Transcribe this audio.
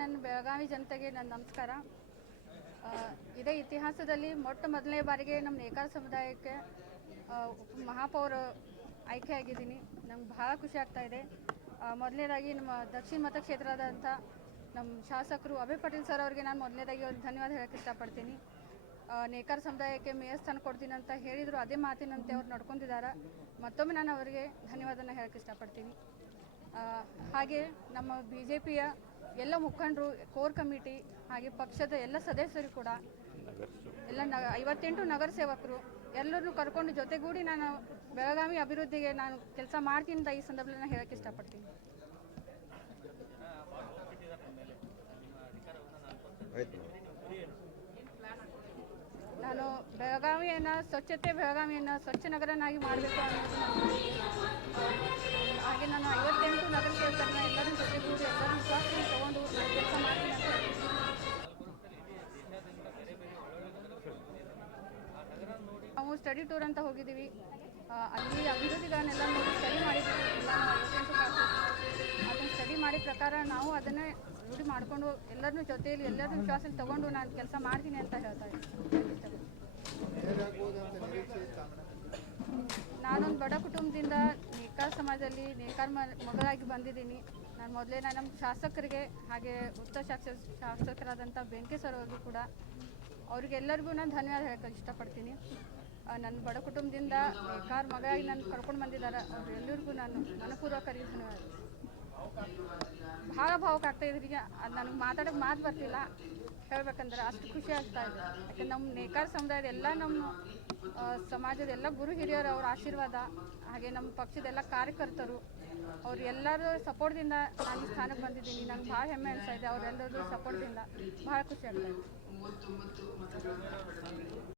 ನನ್ನ ಬೆಳಗಾವಿ ಜನತೆಗೆ ನನ್ನ ನಮಸ್ಕಾರ. ಇದೇ ಇತಿಹಾಸದಲ್ಲಿ ಮೊದಲನೇ ಬಾರಿಗೆ ನಮ್ಮ ನೇಕಾರ ಸಮುದಾಯಕ್ಕೆ ಮಹಾಪೌರ ಆಯ್ಕೆಯಾಗಿದ್ದೀನಿ. ನಂಗೆ ಭಾಳ ಖುಷಿ ಆಗ್ತಾ ಇದೆ. ಮೊದಲನೇದಾಗಿ ನಮ್ಮ ದಕ್ಷಿಣ ಮತಕ್ಷೇತ್ರದಂಥ ನಮ್ಮ ಶಾಸಕರು ಅಭಯ್ ಪಟೇಲ್ ಸರ್ ಅವರಿಗೆ ನಾನು ಮೊದಲನೇದಾಗಿ ಅವ್ರಿಗೆ ಧನ್ಯವಾದ ಹೇಳಕ್ಕೆ ಇಷ್ಟಪಡ್ತೀನಿ. ನೇಕಾರ ಸಮುದಾಯಕ್ಕೆ ಮೇಯರ್ ಸ್ಥಾನ ಕೊಡ್ತೀನಿ ಅಂತ ಹೇಳಿದರು, ಅದೇ ಮಾತಿನಂತೆ ಅವ್ರು ನಡ್ಕೊಂಡಿದ್ದಾರೆ. ಮತ್ತೊಮ್ಮೆ ನಾನು ಅವರಿಗೆ ಧನ್ಯವಾದನ ಹೇಳಕ್ಕೆ ಇಷ್ಟಪಡ್ತೀನಿ. ಹಾಗೆ ನಮ್ಮ BJPಯ ಎಲ್ಲ ಮುಖಂಡರು, ಕೋರ್ ಕಮಿಟಿ, ಹಾಗೆ ಪಕ್ಷದ ಎಲ್ಲ ಸದಸ್ಯರು ಕೂಡ, ಎಲ್ಲ 58 ನಗರ ಸೇವಕರು ಎಲ್ಲರನ್ನೂ ಕರ್ಕೊಂಡು ಜೊತೆಗೂಡಿ ನಾನು ಬೆಳಗಾವಿ ಅಭಿವೃದ್ಧಿಗೆ ನಾನು ಕೆಲಸ ಮಾಡ್ತೀನಿ ಅಂತ ಈ ಸಂದರ್ಭದಲ್ಲಿ ನಾನು ಹೇಳಕ್ಕೆ ಇಷ್ಟಪಡ್ತೀನಿ. ನಾನು ಬೆಳಗಾವಿಯನ್ನು ಸ್ವಚ್ಛ ನಗರನಾಗಿ ಮಾಡಬೇಕು ಅನ್ನೋದು ಹಾಗೆ ನಾನು 58 ನಗರ ಸೇವಕರನ್ನ ಎಲ್ಲರೂ ಜೊತೆಗೂಡಿ ಎಲ್ಲರೂ ವಿಶ್ವಾಸವನ್ನು ತಗೊಂಡು ನಾನು ಕೆಲಸ ಮಾಡ್ತೀನಿ ಅಂತ ಹೇಳ್ತೀನಿ. ನಾವು ಸ್ಟಡಿ ಟೂರ್ ಅಂತ ಹೋಗಿದ್ದೀವಿ. ಅಲ್ಲಿ ಅಭಿವೃದ್ಧಿಗಳನ್ನೆಲ್ಲ ನೋಡಿ ಸ್ಟಡಿ ಮಾಡಿದ್ದೀವಿ. ಎಲ್ಲ 58 ಅದನ್ನು ಸ್ಟಡಿ ಮಾಡಿದ ಪ್ರಕಾರ ನಾವು ಅದನ್ನೇ ರೂಢಿ ಮಾಡಿಕೊಂಡು ಎಲ್ಲರನ್ನೂ ಜೊತೆಯಲ್ಲಿ ಎಲ್ಲರನ್ನೂ ವಿಶ್ವಾಸದಲ್ಲಿ ತಗೊಂಡು ನಾನು ಕೆಲಸ ಮಾಡ್ತೀನಿ ಅಂತ ಹೇಳ್ತಾ ಇದ್ದೀನಿ. ನಾನೊಂದು ಬಡ ಕುಟುಂಬದಿಂದ ನೇಕಾರ ಸಮಾಜದಲ್ಲಿ ನೇಕಾರ ಮಗಳಾಗಿ ಬಂದಿದ್ದೀನಿ. ನಾನು ಮೊದಲೇ ನಮ್ಮ ಶಾಸಕರಿಗೆ ಹಾಗೆ ಉತ್ತರ ಶಾಸಕರಾದಂಥ ಬೆಂಕಿ ಸರ್ ಅವ್ರಿಗೂ ಕೂಡ ಅವ್ರಿಗೆಲ್ಲರಿಗೂ ನಾನು ಧನ್ಯವಾದ ಹೇಳಕ್ಕೆ ಇಷ್ಟಪಡ್ತೀನಿ. ನನ್ನ ಬಡ ಕುಟುಂಬದಿಂದ ನೇಕಾರ ಮಗಳಾಗಿ ನಾನು ಕರ್ಕೊಂಡು ಬಂದಿದ್ದಾರೆ. ಅವರೆಲ್ಲರಿಗೂ ನಾನು ಮನಪೂರ್ವಕರಿಗೆ ಧನ್ಯವಾದ. ಭಾಳ ಭಾವಕ್ಕೆ ಆಗ್ತಾ ಇದ್ರಿಗೆ, ಅದು ನನಗೆ ಮಾತಾಡೋಕ್ಕೆ ಮಾತು ಬರ್ತಿಲ್ಲ ಹೇಳ್ಬೇಕಂದ್ರೆ, ಅಷ್ಟು ಖುಷಿ ಆಗ್ತಾ ಇದೆ. ಯಾಕೆ ನಮ್ಮ ನೇಕಾರ ಸಮುದಾಯದ ಎಲ್ಲ ನಮ್ಮ ಸಮಾಜದ ಎಲ್ಲ ಗುರು ಹಿರಿಯರು ಅವ್ರ ಆಶೀರ್ವಾದ, ಹಾಗೆ ನಮ್ಮ ಪಕ್ಷದ ಎಲ್ಲ ಕಾರ್ಯಕರ್ತರು ಅವ್ರು ಎಲ್ಲರೂ ಸಪೋರ್ಟ್ದಿಂದ ನಾನು ಈ ಸ್ಥಾನಕ್ಕೆ ಬಂದಿದ್ದೀನಿ. ನಂಗೆ ಭಾಳ ಹೆಮ್ಮೆ ಅನಿಸ್ತಾ ಇದೆ. ಅವರೆಲ್ಲರೂ ಸಪೋರ್ಟ್ದಿಂದ ಭಾಳ ಖುಷಿ ಆಗ್ತಾ ಇದೆ.